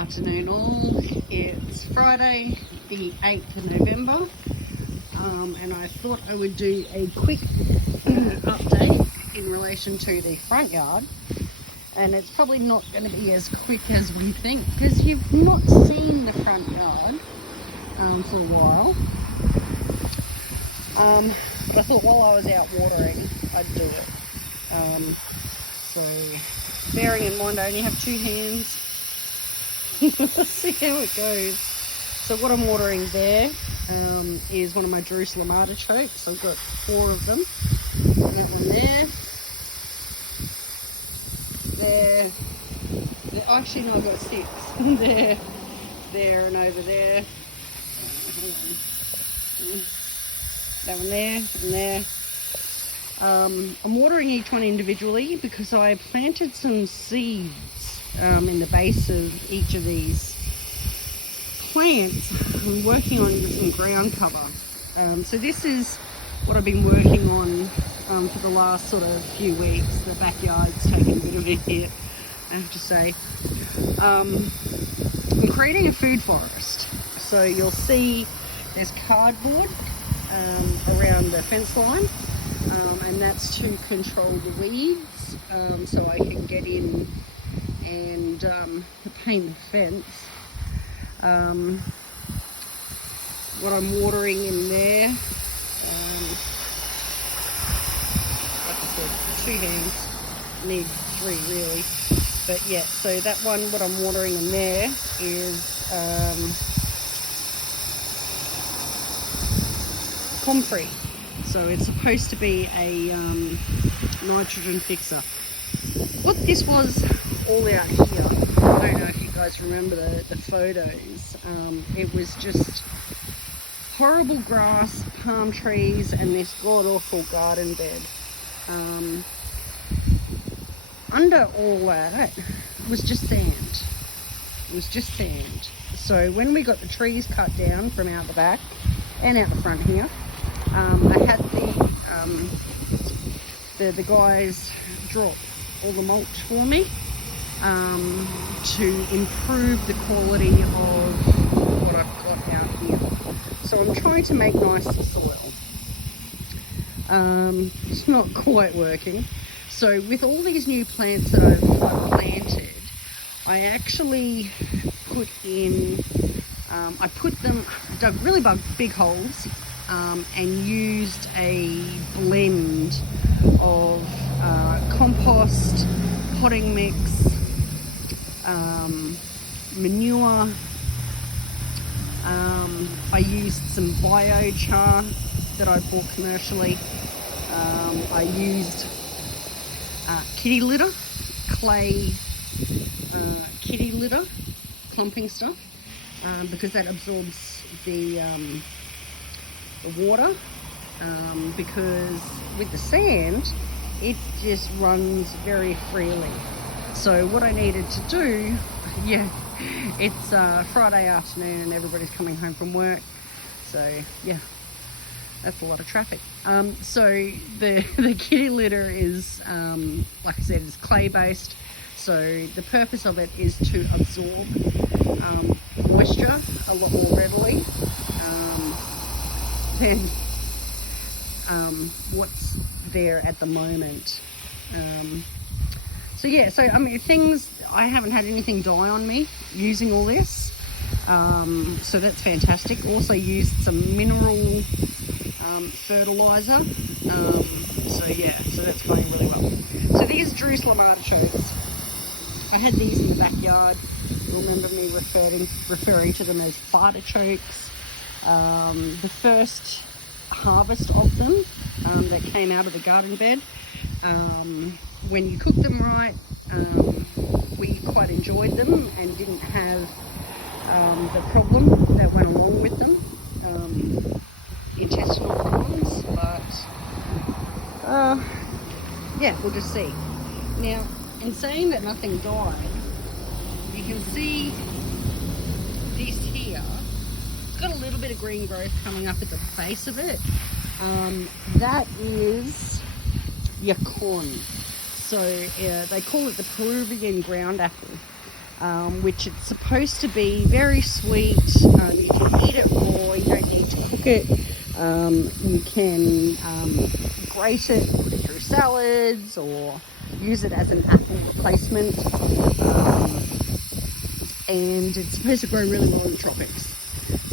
Afternoon all. It's Friday the 8th of November and I thought I would do a quick update in relation to the front yard, and it's probably not going to be as quick as we think because you've not seen the front yard for a while, but I thought while I was out watering I'd do it. So bearing in mind I only have two hands, let's see how it goes. So what I'm watering there is one of my Jerusalem artichokes. I've got 4 of them. That one there. Actually no, I've got 6. there and over there. That one there and there. I'm watering each one individually because I planted some seeds in the base of each of these plants. I'm working on some ground cover. So this is what I've been working on for the last sort of few weeks. The backyard's taken a bit of a hit, I have to say. I'm creating a food forest. So you'll see there's cardboard around the fence line. And that's to control the weeds, so I can get in and paint the fence. What I'm watering in there, like I said, 2 hands, need 3 really, but yeah, so that one, what I'm watering in there is comfrey. So it's supposed to be a nitrogen fixer. What this was all out here, I don't know if you guys remember the photos, it was just horrible grass, palm trees and this god-awful garden bed. Under all that was just sand. It was just sand. So when we got the trees cut down from out the back and out the front here, I had the guys drop all the mulch for me to improve the quality of what I've got out here. So I'm trying to make nicer soil. It's not quite working. So with all these new plants that I've planted, I actually put in, dug really big holes and used a blend of compost, potting mix, manure. I used some biochar that I bought commercially. I used kitty litter, clay kitty litter, clumping stuff, because that absorbs the water, because with the sand it just runs very freely. So what I needed to do, yeah, it's Friday afternoon and everybody's coming home from work, so yeah, that's a lot of traffic. So the kitty litter is, like I said, is clay based, so the purpose of it is to absorb moisture a lot more readily than what's there at the moment. So yeah, so I mean, I haven't had anything die on me using all this, so that's fantastic. Also used some mineral fertilizer, so yeah, so that's going really well. So these Jerusalem artichokes, I had these in the backyard. You'll remember me referring to them as fartichokes. The first harvest of them that came out of the garden bed, when you cook them right, we quite enjoyed them and didn't have the problem that went along with them, intestinal problems, but yeah, we'll just see. Now, in saying that nothing died, you can see this here, it's got a little bit of green growth coming up at the base of it. That is yacon. So they call it the Peruvian ground apple. which it's supposed to be very sweet. You can eat it raw, you don't need to cook it. You can grate it, put it through salads, or use it as an apple replacement. And it's supposed to grow really well in the tropics.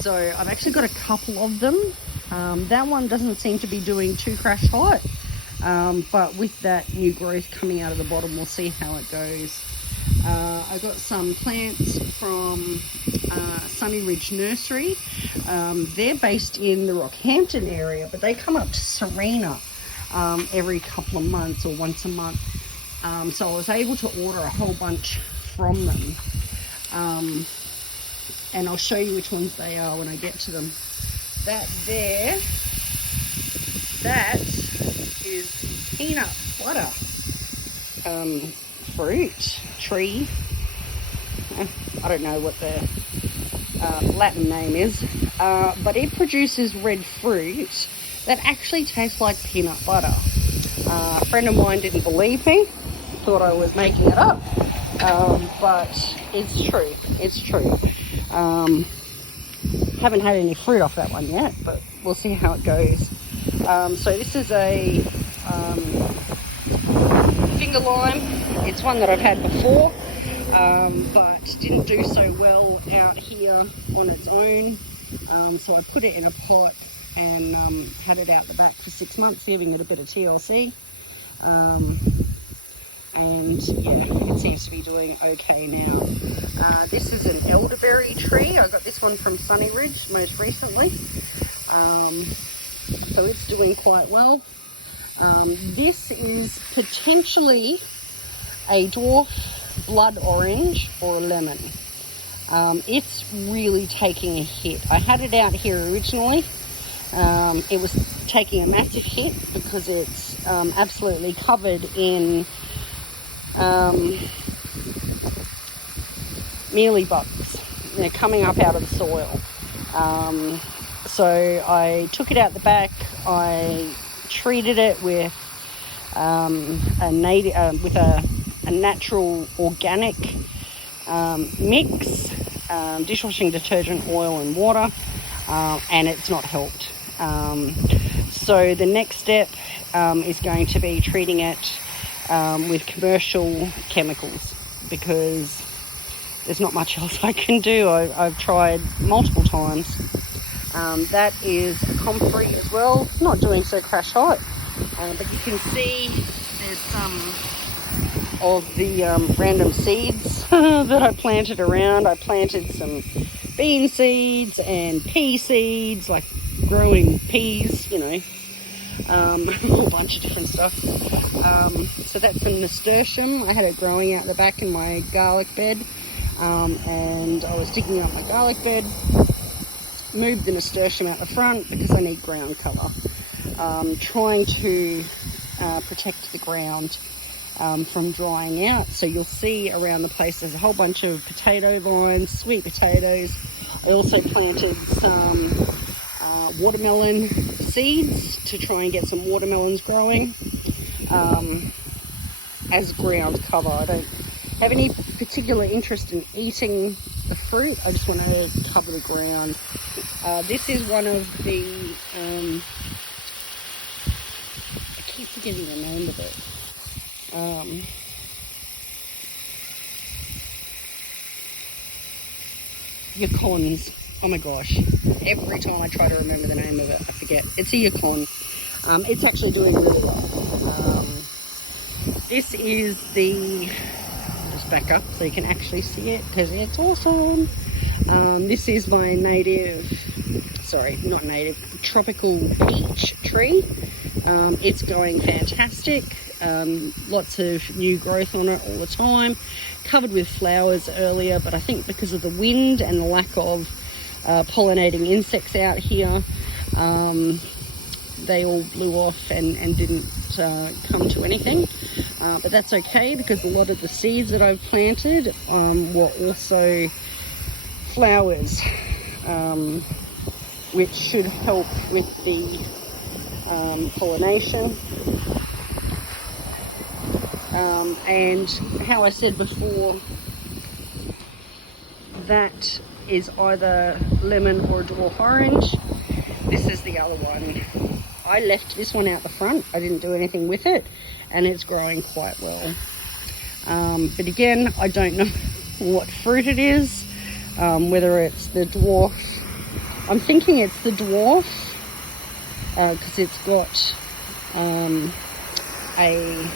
So I've actually got a couple of them. That one doesn't seem to be doing too crash hot, but with that new growth coming out of the bottom, we'll see how it goes. I got some plants from Sunny Ridge Nursery. They're based in the Rockhampton area, but they come up to Serena every couple of months or once a month. So I was able to order a whole bunch from them. And I'll show you which ones they are when I get to them. That there, that is peanut butter fruit tree. I don't know what the Latin name is, but it produces red fruit that actually tastes like peanut butter. A friend of mine didn't believe me, thought I was making it up, but it's true. It's true. Haven't had any fruit off that one yet, but we'll see how it goes. So this is a finger lime. It's one that I've had before, but didn't do so well out here on its own. So I put it in a pot and had it out the back for 6 months, giving it a bit of TLC. And yeah, it seems to be doing okay now. This is an elderberry tree. I got this one from Sunny Ridge most recently. So it's doing quite well. This is potentially a dwarf blood orange or a lemon. It's really taking a hit. I had it out here originally. It was taking a massive hit because it's absolutely covered in mealy bugs. They're coming up out of the soil. So I took it out the back. I treated it with a natural organic mix, dishwashing detergent, oil and water, and it's not helped. So the next step is going to be treating it with commercial chemicals, because there's not much else I can do. I've tried multiple times. That is a comfrey as well. It's not doing so crash hot, but you can see there's some of the random seeds that I planted around. I planted some bean seeds and pea seeds, like growing peas, you know, a whole bunch of different stuff. So that's a nasturtium. I had it growing out the back in my garlic bed, and I was digging up my garlic bed, moved the nasturtium out the front because I need ground cover. Trying to protect the ground from drying out. So you'll see around the place there's a whole bunch of potato vines, sweet potatoes. I also planted some watermelon seeds to try and get some watermelons growing as ground cover. I don't have any particular interest in eating the fruit. I just want to cover the ground. This is one of the I keep forgetting the name of it. Yacons. Oh my gosh, every time I try to remember the name of it, I forget. It's a yacon. It's actually doing really well. This is the, just back up so you can actually see it because it's awesome. This is my tropical peach tree. It's going fantastic. Lots of new growth on it all the time. Covered with flowers earlier, but I think because of the wind and the lack of pollinating insects out here, they all blew off and didn't come to anything. But that's okay, because a lot of the seeds that I've planted were also flowers, which should help with the pollination. And how I said before, that is either lemon or dwarf orange. This is the other one. I left this one out the front. I didn't do anything with it, and it's growing quite well. But again, I don't know what fruit it is, whether it's the dwarf. I'm thinking it's the dwarf, because it's got a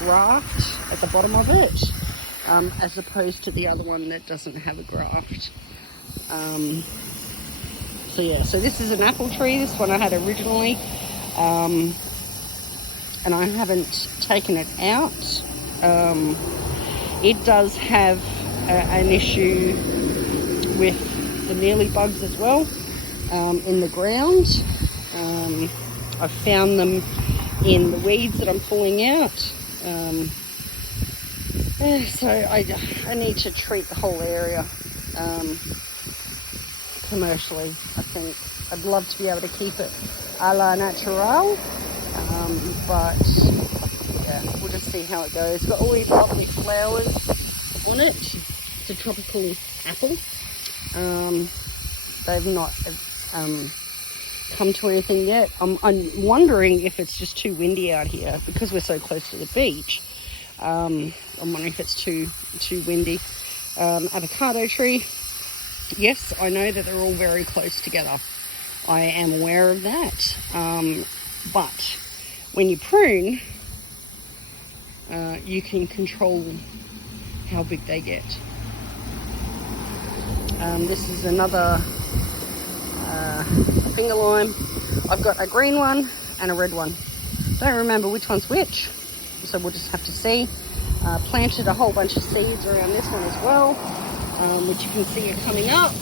graft at the bottom of it, as opposed to the other one that doesn't have a graft. So yeah, so this is an apple tree. This one I had originally, and I haven't taken it out. It does have an issue with the mealybugs as well, in the ground. I've found them in the weeds that I'm pulling out. So I need to treat the whole area commercially, I think. I'd love to be able to keep it a la natural, but yeah, we'll just see how it goes. It's got all these lovely flowers on it. It's a tropical apple. They've not come to anything yet. I'm wondering if it's just too windy out here because we're so close to the beach. I'm wondering if it's too windy. Avocado tree. Yes, I know that they're all very close together. I am aware of that. But when you prune, you can control how big they get. This is another finger lime. I've got a green one and a red one. Don't remember which one's which, so we'll just have to see. Planted a whole bunch of seeds around this one as well, which you can see are coming up.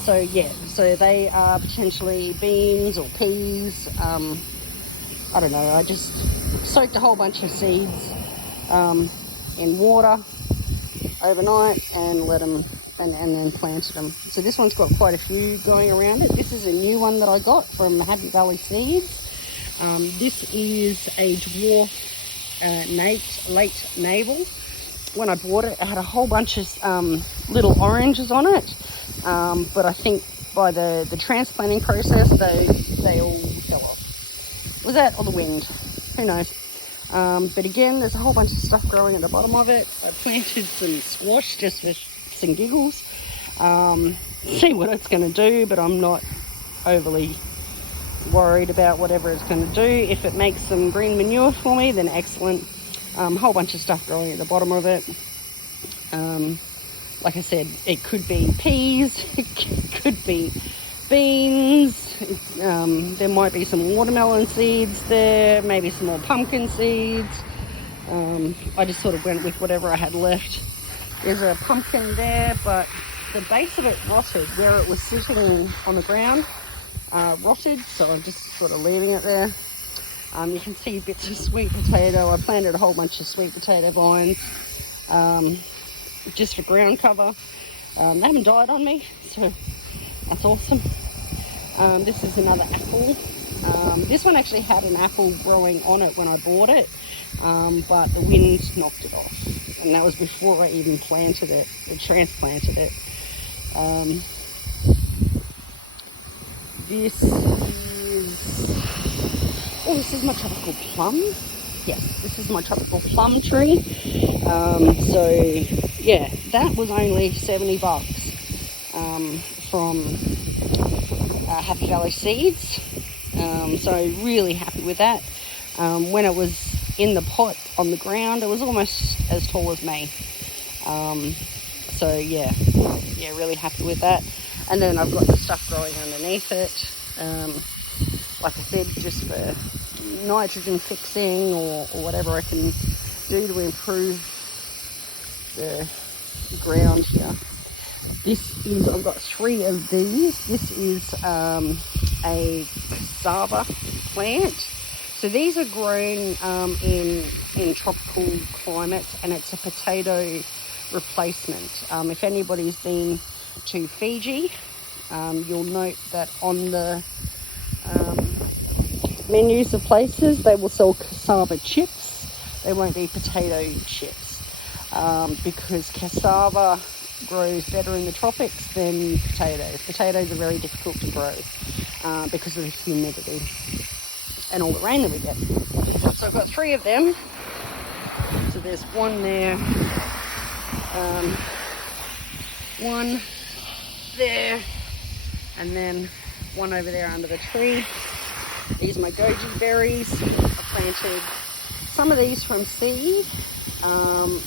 So yeah, so they are potentially beans or peas. I don't know, I just soaked a whole bunch of seeds in water overnight and let them, and then planted them. So this one's got quite a few going around it. This is a new one that I got from Happy Valley Seeds. This is a dwarf late navel. When I bought it, it had a whole bunch of little oranges on it, but I think by the transplanting process they all fell off. Was that or the wind? Who knows? But again, there's a whole bunch of stuff growing at the bottom of it. I planted some squash just for and giggles, see what it's going to do, but I'm not overly worried about whatever it's going to do. If it makes some green manure for me, then excellent. Whole bunch of stuff growing at the bottom of it. Like I said, it could be peas, it could be beans, there might be some watermelon seeds there, maybe some more pumpkin seeds. I just sort of went with whatever I had left. There's a pumpkin there, but the base of it rotted where it was sitting on the ground, rotted, so I'm just sort of leaving it there. You can see bits of sweet potato. I planted a whole bunch of sweet potato vines just for ground cover. They haven't died on me, so that's awesome. This is another apple. This one actually had an apple growing on it when I bought it, but the wind knocked it off. And that was before I even planted it, or transplanted it. This is my tropical plum. Yes, this is my tropical plum tree. So yeah, that was only $70 from Happy Valley Seeds. So really happy with that. When it was in the pot on the ground, it was almost as tall as me. So yeah, really happy with that. And then I've got the stuff growing underneath it, like I said, just for nitrogen fixing or whatever I can do to improve the ground here. This is, I've got 3 of these. This is a cassava plant. So these are grown in tropical climates, and it's a potato replacement. If anybody's been to Fiji, you'll note that on the menus of places, they will sell cassava chips. They won't be potato chips, because cassava grows better in the tropics than potatoes. Potatoes are very difficult to grow because of the humidity and all the rain that we get. So I've got 3 of them. So there's one there, one there, and then one over there under the tree. These are my goji berries. I planted some of these from seed.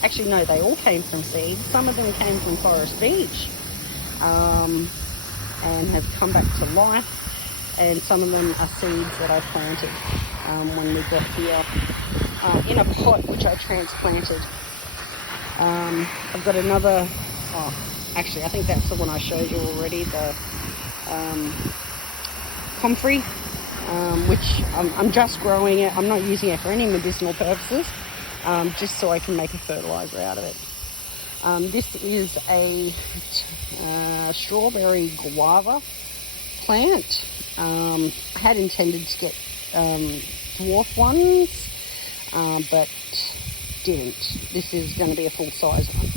Actually, no, they all came from seed. Some of them came from Forest Beach and have come back to life. And some of them are seeds that I planted when we got here in a pot which I transplanted. I've got another, actually I think that's the one I showed you already, the comfrey, which I'm just growing it. I'm not using it for any medicinal purposes, just so I can make a fertilizer out of it. This is a strawberry guava plant. I had intended to get dwarf ones, but didn't. This is going to be a full size one.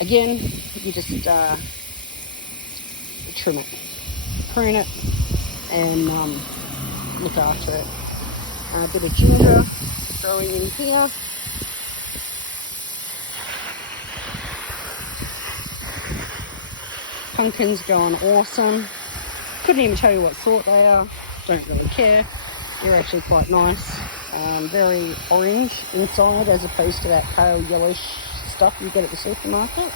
Again, you just trim it, prune it, and look after it. A bit of ginger growing in here. Pumpkins going awesome. Couldn't even tell you what sort they are. Don't really care. They're actually quite nice. Very orange inside as opposed to that pale yellowish stuff you get at the supermarket.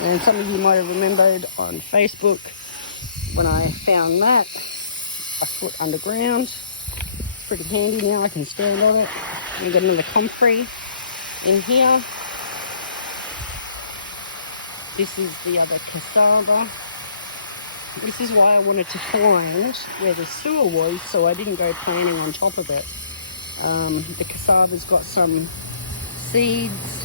And some of you might have remembered on Facebook when I found that a foot underground. Pretty handy now, I can stand on it. I've got another comfrey in here. This is the other cassava. This is why I wanted to find where the sewer was, so I didn't go planting on top of it. The cassava's got some seeds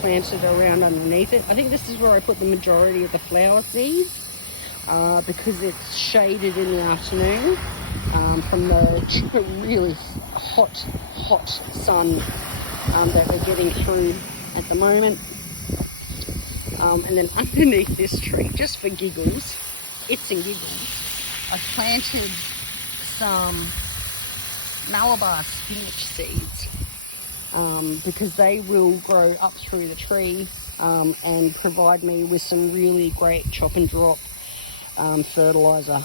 planted around underneath it. I think this is where I put the majority of the flower seeds because it's shaded in the afternoon from the really hot sun that we're getting through at the moment. And then underneath this tree, just for giggles, its and giggles, I planted some Malabar spinach seeds because they will grow up through the tree and provide me with some really great chop and drop fertilizer.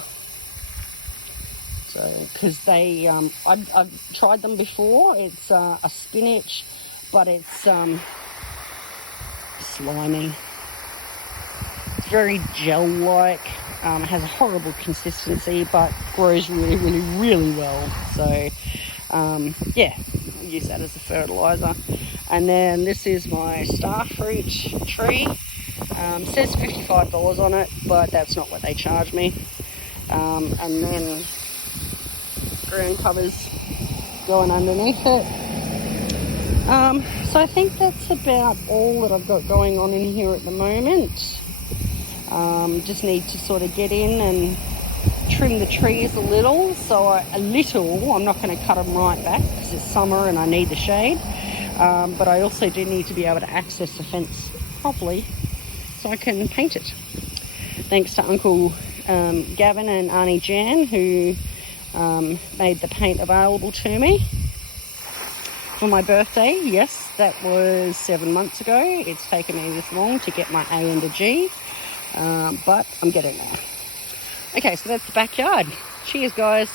So, because they, I've tried them before. It's a spinach, but it's slimy. It's very gel-like. It has a horrible consistency, but grows really, really, really well. So, yeah, I'll use that as a fertilizer. And then this is my starfruit tree. Says $55 on it, but that's not what they charge me. And then ground covers going underneath it. So I think that's about all that I've got going on in here at the moment. Just need to sort of get in and trim the trees a little. I'm not going to cut them right back because it's summer and I need the shade. But I also do need to be able to access the fence properly so I can paint it. Thanks to Uncle Gavin and Auntie Jan who made the paint available to me for my birthday. Yes, that was 7 months ago. It's taken me this long to get my A and a G, but I'm getting there. Okay, so that's the backyard. Cheers, guys.